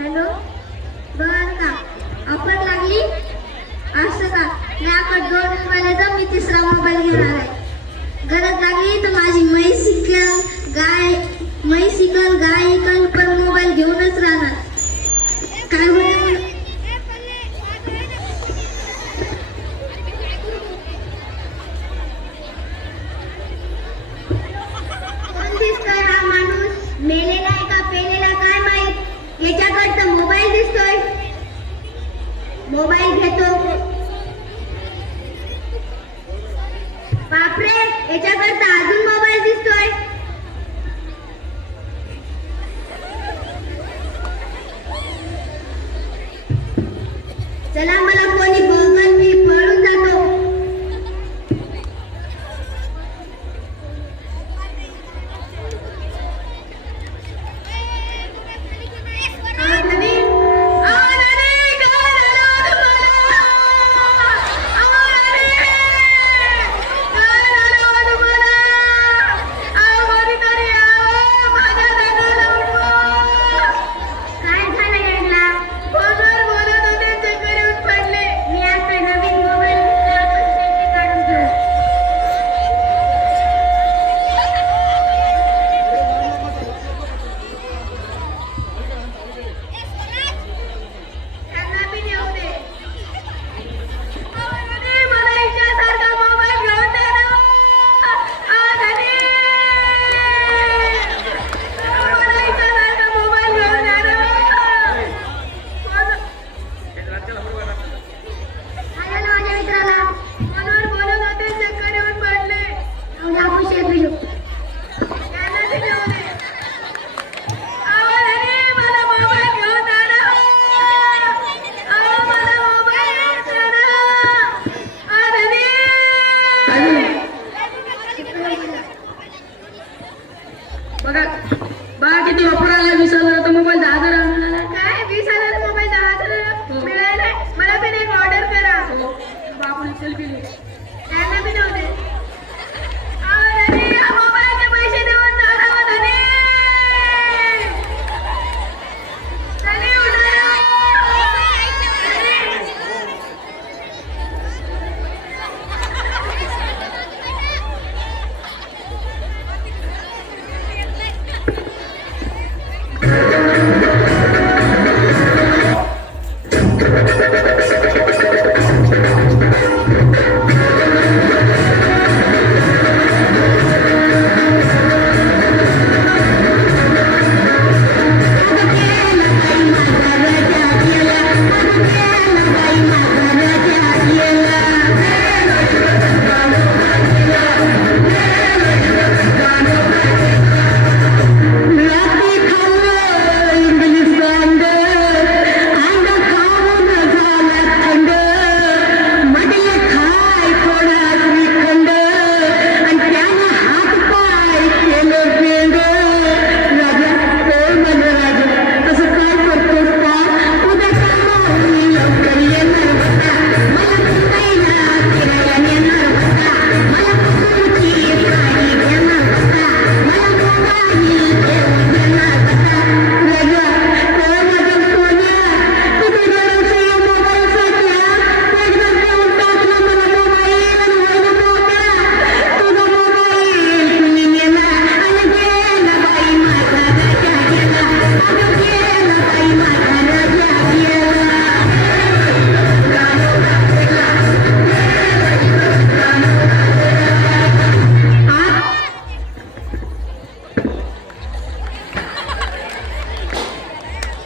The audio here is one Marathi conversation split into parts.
हॅलो? बर का. आपण लागली असं का माझ्याकडे दोन मोबाईल मी तिसरा मोबाईल घेणार आहे. गरज लागली तर माझी मै शिकल गाय मै शिकल गाय ऐकल पण मोबाईल घेऊनच राहणार. काय होईल माणूस. मेलेला आहे का पेले त्याच्याकडचा मोबाईल दिसतोय. मोबाईल घेतो बापरे याच्याकडचा अजून Selfie. Anna bir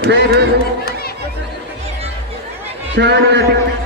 Trader, John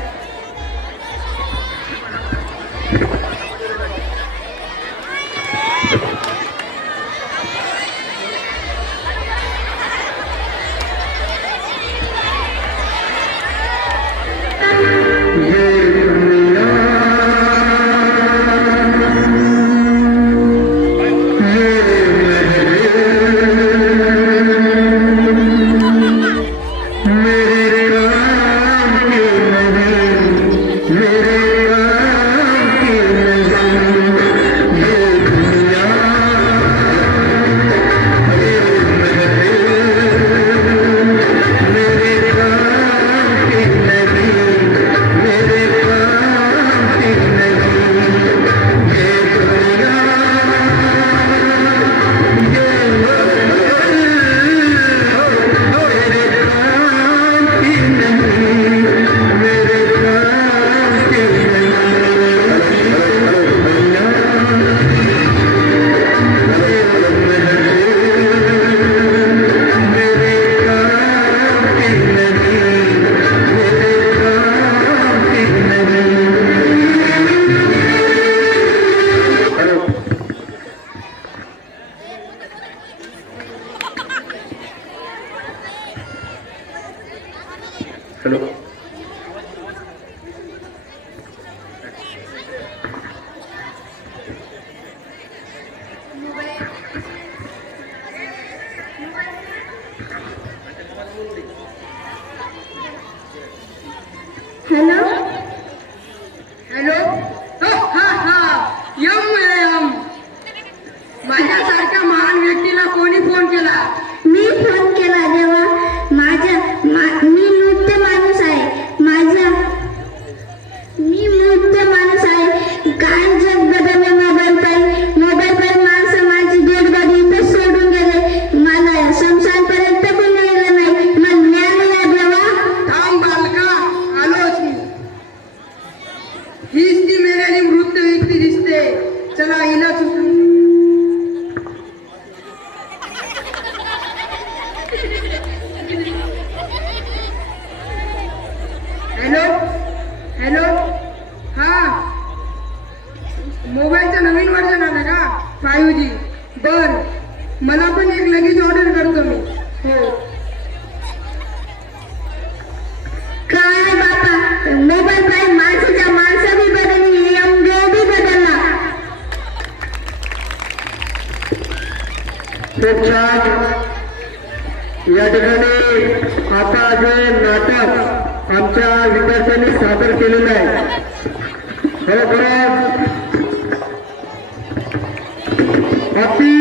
या ठिकाणी आता जे नाटक आमच्या विद्यार्थ्यांनी सादर केलेलं आहे. खरोखरच अति